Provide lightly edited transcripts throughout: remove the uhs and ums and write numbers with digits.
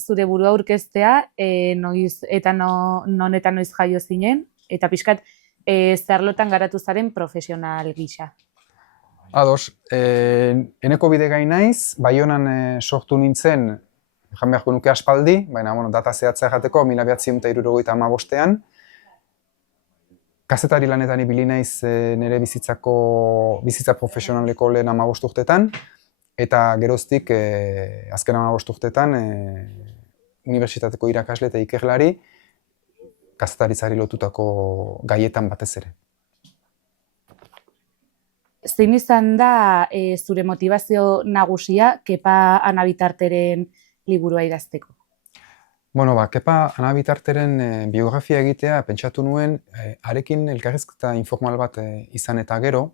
zure burua aurkeztea, non eta noiz jaio zinen, eta pixkat zer arlotan garatu zaren profesional gisa. Ados, eneko bide gai naiz, Baionan sortu nintzen, jan beharko nuke aspaldi, baina data zehatza jateko, 1975ean. Kazetari lanetan ibili naiz nire bizitza profesionaleko lehen 15 urtetan, eta geroztik azken 15 urtetan unibertsitateko irakasle eta ikerlari kazetaritzari lotutako gaietan batez ere. Zein izan da zure motivazio nagusia Kepa Ana Bitarteren liburua idazteko? Kepa Ana Bitarteren biografia egitea pentsatu nuen, harekin elkarrizketa informal bat izan eta gero,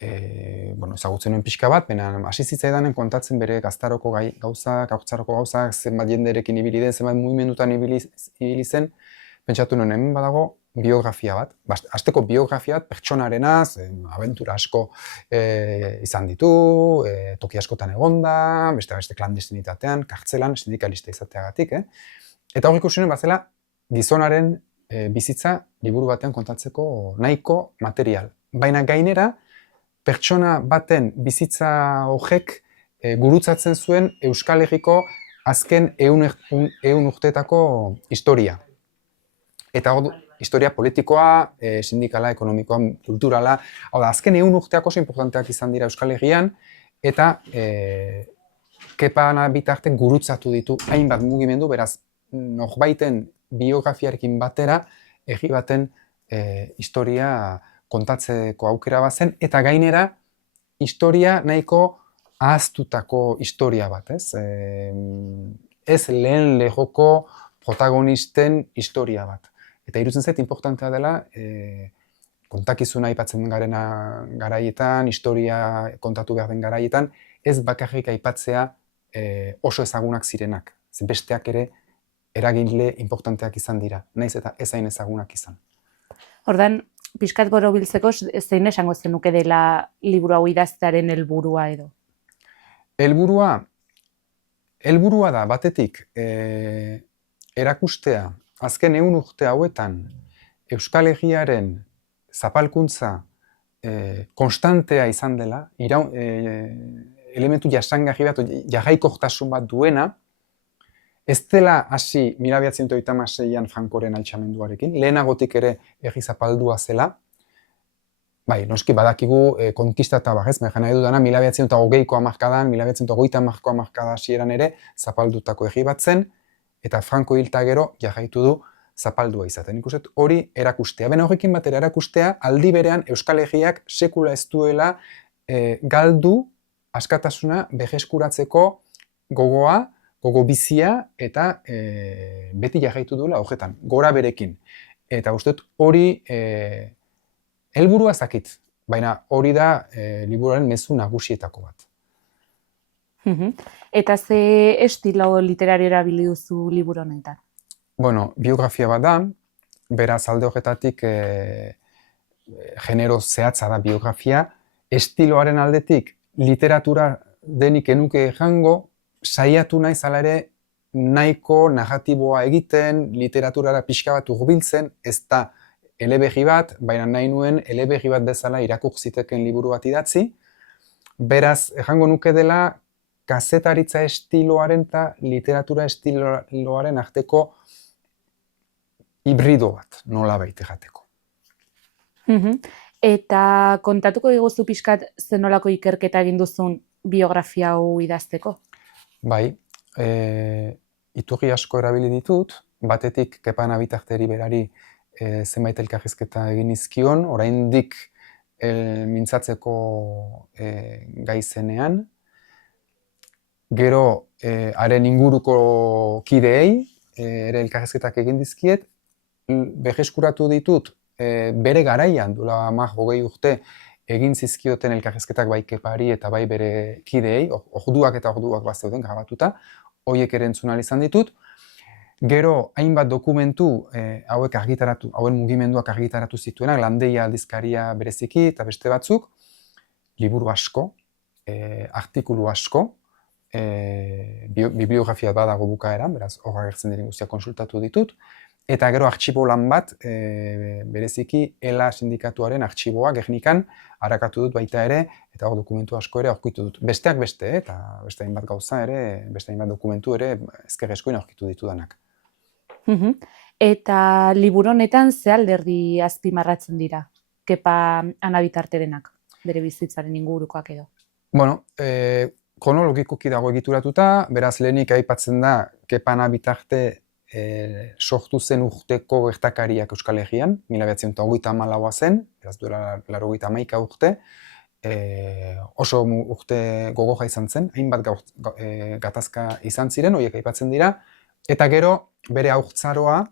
ezagutzen nuen pixka bat, baina hasi zitzaidanen kontatzen bere gaztaroko gauzak, haurtzaroko gauzak, zenbat jenderekin ibili den, zenbat mugimendutan ibili zen, pentsatu nuen hemen badago biografia bat. Hasteko biografia bat pertsonarenaz, abentura asko izan ditu, toki askotan egonda, beste klandestinitatean, kartzelan, sindikalista izateagatik. Eta hor ikusi nuen bazela gizonaren bizitza liburu batean kontatzeko nahiko material. Baina gainera, pertsona baten bizitza horrek gurutzatzen zuen Euskal Herriko azken 100 urteetako historia. Eta historia politikoa, sindikala, ekonomikoa, kulturala, azken 100 urteak oso importanteak izan dira Euskal Herrian, eta Kepa Ana Bitartek gurutzatu ditu hainbat mugimendu, beraz, norbaiten biografiarekin batera, herri baten historia kontatzeko aukera bazen, eta gainera, historia nahiko ahaztutako historia bat, ez? Ez lehen lerroko protagonisten historia bat. Eta iruditzen zait, importantea dela, kontakizuna aipatzen garen garaietan, historia kontatu behar den garaietan, ez bakarrik aipatzea oso ezagunak zirenak. Besteak ere eragile importanteak izan dira, naiz eta ez hain ezagunak izan. Ordan, pixkat borobiltzeko, zein esango zenuke dela liburu hau idaztearen helburua edo? Helburua da, batetik, erakustea, azken 100 urte hauetan, Euskal Herriaren zapalkuntza konstantea izan dela, elementu jasangarri bat, jarraikortasun bat duena, ez dela hasi 1936an Frankoren altxamenduarekin, lehenagotik ere herri zapaldua zela, bai, noski badakigu konkistata ez, baina nahi dudana 1920ko hamarkadan, 1930ko hamarkada hasieran ere zapaldutako herri bat zen, eta Franko hilta gero jarraitu du zapaldua izaten. Ikusten hori erakustea. Baina horrekin batera erakustea, aldi berean Euskal Herriak sekula ez duela galdu askatasuna berreskuratzeko gogoa, gogo bizia eta beti jarraitu duela horretan, gora berekin. Eta uste hori helburua zakit, baina hori da liburuaren mezu nagusietako bat. Eta ze estilo literario erabili duzu liburu honetan? Biografia bat da, beraz alde horretatik genero zehatza da biografia, estiloaren aldetik literatura denik enuke jango, saiatu naiz hala ere nahiko narratiboa egiten, literaturara pixka bat hurbiltzen, ez da eleberri bat, baina nahi nuen eleberri bat bezala irakur ziteken liburu bat idatzi, beraz jango nuke dela kazetaritza estiloaren eta literatura estiloaren arteko hibrido bat, nola baita jateko. Eta kontatuko diguzu pixkat zenolako ikerketa egin duzun biografia hau idazteko? Bai, iturri asko erabili ditut, batetik Kepa Ana Bitarteri berari zenbait elkarrizketa egin izkion, oraindik mintzatzeko gai zenean. Gero, haren inguruko kideei, ere elkarrizketak egin dizkiet, berreskuratu ditut bere garaian, duela 10-20 urte, egin zizkioten elkarrizketak bai Kepari eta bai bere kideei, orduak eta orduak bazeuden grabatuta, horiek ere entzun ahal izan ditut. Gero, hainbat dokumentu hauen mugimenduak argitaratu zituenak, Landeia aldizkaria bereziki eta beste batzuk, liburu asko, artikulu asko, bibliografia badago bukaeran, beraz, hor agertzen diren guztiak konsultatu ditut. Eta gero artxibo lan bat, bereziki ELA sindikatuaren artxiboa Gernikan arakatu dut baita ere, eta hor dokumentu asko ere aurkitu dut. Besteak beste, eta beste hainbat gauza ere, beste hainbat dokumentu ere, ezker eskuin aurkitu ditudanak. Eta liburu honetan ze alderdi azpimarratzen dira? Kepa Anabitarterenak, bere bizitzaren ingurukoak edo. Bueno, kronologikoki dago egituratuta, beraz lehenik aipatzen da Kepa Anabitarte sortu zen urteko gertakariak Euskal Herrian, 1934a zen, beraz duela 91 urte, oso urte gogorra izan zen, hainbat gatazka izan ziren, horiek aipatzen dira, eta gero bere haurtzaroa,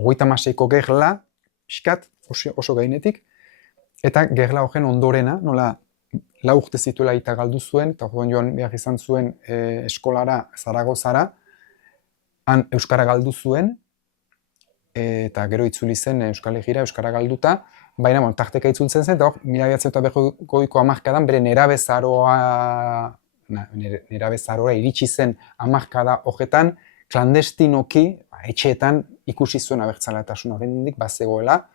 36ko gerla, pixkat, oso gainetik, eta gerla horren ondorena, nola 4 urte zituela aita galdu zuen, eta orduan joan behar izan zuen eskolara Zaragozara, han euskara galdu zuen, eta gero itzuli zen Euskal Herrira euskara galduta, baina tarteka itzultzen zen, eta hor, 1940ko hamarkadan bere nerabezarora iritsi zen hamarkada horretan, klandestinoki, etxeetan ikusi zuen abertzaletasuna oraindik bazegoela,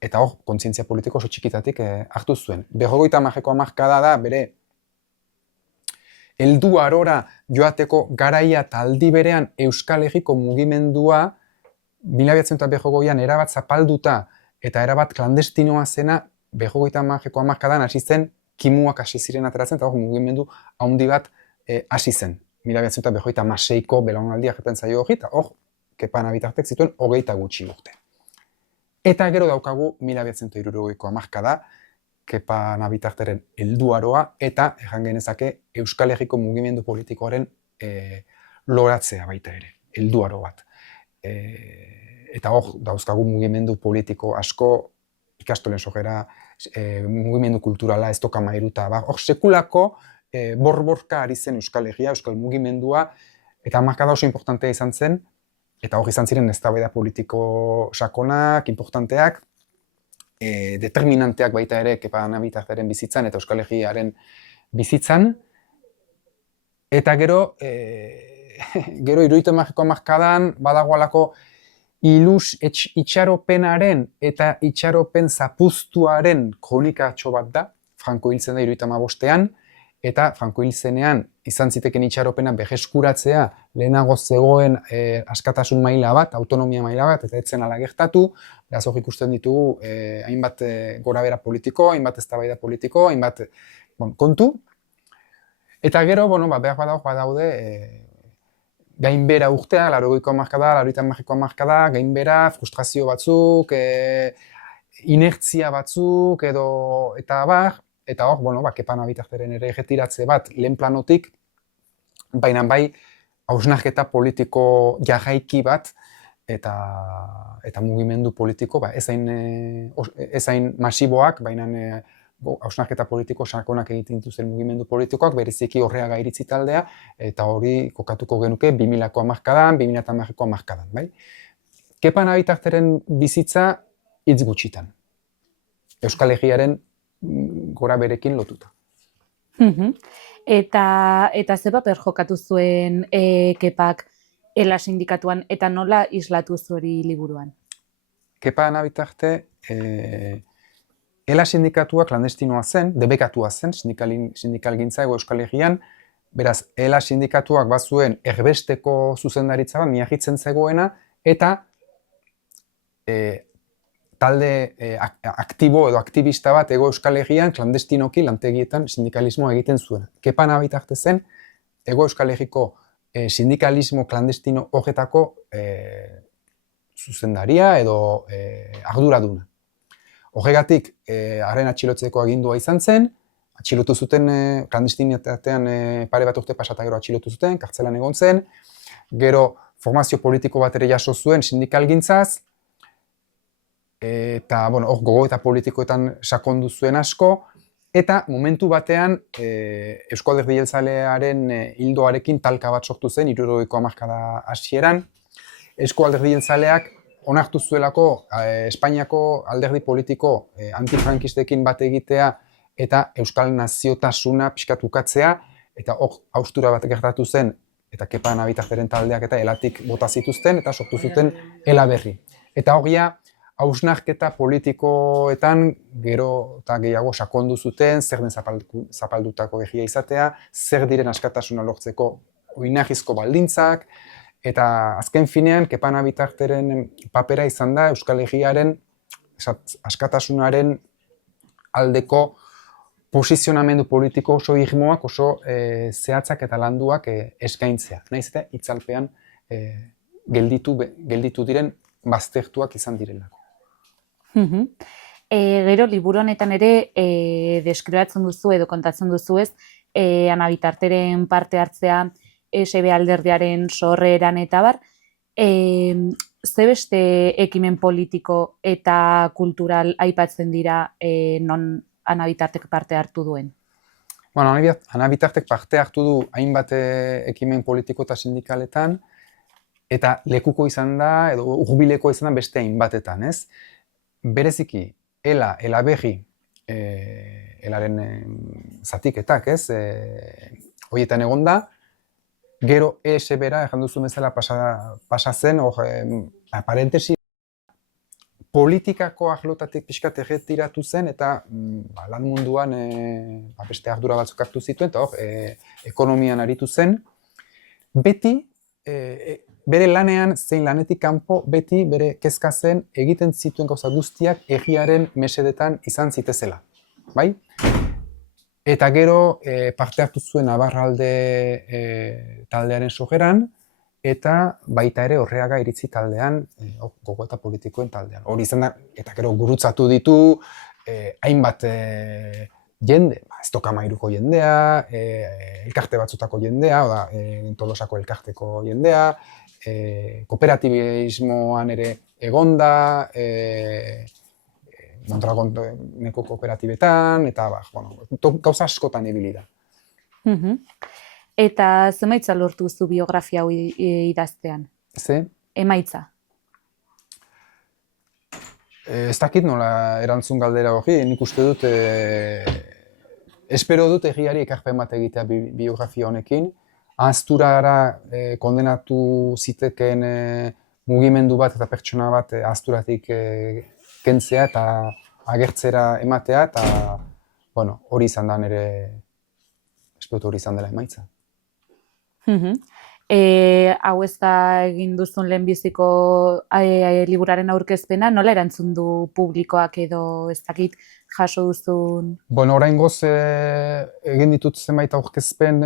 eta hor, kontzientzia politiko oso txikitatik hartu zuen. 50ko hamarkada da bere heldu arora joateko garaia eta aldi berean Euskal Herriko mugimendua 1940an erabat zapalduta eta erabat klandestinoa zena 50ko hamarkadan hasi zen, kimuak hasi ziren ateratzen, eta hor mugimendu handi bat hasi zen. 1956ko belaunaldia jaten zaio hori, eta hor, Kepa Anabitartek zituen 20 gutxi urte. Eta gero daukagu 1960ko hamarkada, Kepa Anabitarteren helduaroa eta erran genezake Euskal Herriko mugimendu politikoaren loratzea baita ere, helduaro bat. Eta hor, dauzkagu mugimendu politiko asko, ikastolen sogera, mugimendu kulturala, ez toka mairuta, hor sekulako borborka ari zen Euskal Herria, Euskal mugimendua, eta hamarkada oso importantea izan zen, eta hor izan ziren eztabaida politiko sakonak, importanteak, determinanteak baita ere Kepa Anabitarteren bizitzan eta Euskal Herriaren bizitzan. Eta gero 70ko hamarkadan badagoalako itxaropenaren eta itxaropen zapuztuaren kronikatxo bat da, Franco hiltzen da 75ean, eta Franco hil zenean izan ziteken itxaropena berreskuratzea lehenago zegoen askatasun maila bat, autonomia maila bat, eta etzen ala gertatu. Beraz hor ikusten ditugu hainbat gorabehera politiko, hainbat eztabaida politiko, hainbat kontu. Eta gero, behar badaude gainbera urtea, 80ko hamarkada, 90ko hamarkada, gainbera, frustrazio batzuk, inertzia batzuk, eta abar. Eta hor, Kepa Anabitarteren ere erretiratze bat lehen planotik, baina bai hausnarketa politiko jarraiki bat eta mugimendu politiko, ez hain masiboak, baina hausnarketa politiko sakonak egiten dituzten mugimendu politikoak, bereziki Orreaga iritzi taldea, eta hori kokatuko genuke 2000ko hamarkadan, 2010ko hamarkadan. Kepa Anabitarteren bizitza hitz gutxitan. Euskal Herriaren gora berekin lotuta. Eta ze paper jokatu zuen Kepak ELA sindikatuan eta nola islatu zuri liburuan? Kepa Anabitarte ELA sindikatua klandestinoa zen, debekatua zen, sindikalgintza Euskal Herrian, beraz, ELA sindikatuak bazuen erbesteko zuzendaritza bat, miagitzen zegoena, eta talde aktibo edo aktivista bat Hego Euskal Herrian klandestinoki lantegietan sindikalismoa egiten zuen. Kepa Anabitarte zen Hego Euskal Herriko sindikalismo klandestino horretako zuzendaria edo arduraduna. Horregatik, haren atxilotzeko agindua izan zen, atxilotu zuten, klandestinitatean pare bat urte pasata gero atxilotu zuten, kartzelan egon zen, gero formazio politiko bat ere jaso zuen sindikalgintzaz, eta hor gogo eta politikoetan sakondu zuen asko, eta momentu batean Eusko Alderdi Jeltzalearen ildoarekin talka bat sortu zen, 70ko hamarkada hasieran. Eusko Alderdi Jeltzaleak onartu zuelako Espainiako alderdi politiko antifrankistekin bat egitea eta euskal naziotasuna pixkat ukatzea, eta hor haustura bat gertatu zen, eta Kepa Anabitarteren taldeak eta elatik bota zituzten, eta sortu zuten ela berri. Eta horia, hausnarketa politikoetan gero eta gehiago sakondu zuten, zer den zapaldutako egia izatea, zer diren askatasuna lortzeko oinarrizko baldintzak, eta azken finean, Kepa Anabitarteren papera izan da Euskal Herriaren askatasunaren aldeko posizionamendu politiko oso irmoak, oso zehatzak eta landuak eskaintzea. Nahiz eta itzalpean gelditu diren baztertuak izan direlako. Gero, liburu honetan ere deskribatzen duzu edo kontatzen duzu ez, Anabitarteren parte hartzea SB alderdiaren sorreran eta bar, ze beste ekimen politiko eta kultural aipatzen dira non Anabitartek parte hartu duen? Bueno, Anabitartek parte hartu du hainbat ekimen politiko eta sindikaletan, eta lekuko izan da, edo hurbileko izan da beste hainbatetan, ez? Bereziki, ela berri, elaren zatiketak, ez? Horietan egon da, gero ESB-ra, ejan duzu bezala pasa zen, parentesi, politikako arlotatik pixkat erretiratu zen, eta lan munduan beste ardura batzuk hartu zituen, eta ekonomian aritu zen. Beti, bere lanean, zein lanetik kanpo, beti bere kezka zen egiten zituen gauza guztiak egiaren mesedetan izan zitezela. Bai? Eta gero parte hartu zuen Nabarralde taldearen sogeran, eta baita ere Orreaga iritzi taldean, gogoeta politikoen taldean. Hori izan da, eta gero gurutzatu ditu hainbat jende, Estokamairuko jendea, elkarte batzutako jendea, Tolosako elkarteko jendea, kooperatibismoan ere egonda, Mondragoneko kooperatibetan, eta gauza askotan ibili da. Eta emaitza lortu zu biografia hau idaztean? Ze? Emaitza. Ez dakit nola erantzun galdera hori, nik uste dut, espero dut egiari ekarpen bat egitea biografia honekin. Ahazturara kondenatu zitekeen mugimendu bat eta pertsona bat ahazturatik kentzea eta agertzera ematea, eta hori izan da nire, espero hori izan dela emaitza. Hau ez da egin duzun lehenbiziko liburaren aurkezpena, nola erantzun du publikoak edo ez dakit jaso duzun? Oraingoz egin ditut zenbait aurkezpen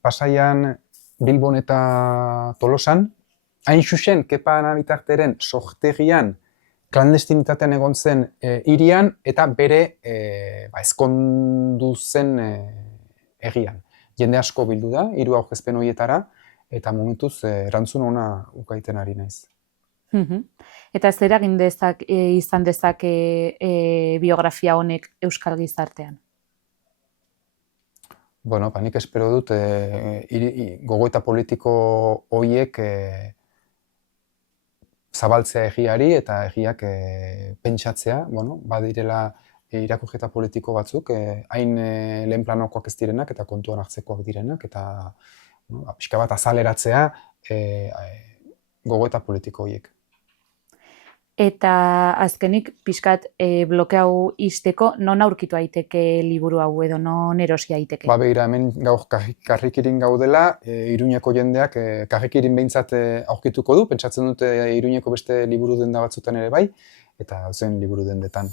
Pasaian, Bilbon eta Tolosan. Hain xuxen, Kepa Anabitarteren sortegian, klandestinitatean egon zen hirian, eta bere ezkondu zen egian. Jende asko bildu da, 3 aurkezpen horietara, eta momentuz erantzun ona ukaiten ari naiz. Eta zer egin izan dezake biografia honek euskal gizartean? Nik espero dut gogoeta politiko horiek zabaltzea egiari eta egiak pentsatzea, badirela irakurketa politiko batzuk, hain lehen planokoak ez direnak eta kontuan hartzekoak direnak, eta pixka bat azaleratzea gogoeta politiko horiek. Eta azkenik pixkat bloke hau izteko, non aurkitu daiteke liburu hau edo non erosi daiteke? Begira, hemen gaur Karrikirin gaudela, Iruñeko jendeak Karrikirin behintzat aurkituko du, pentsatzen dute Iruñeko beste liburu denda batzutan ere bai, eta zen liburu dendetan.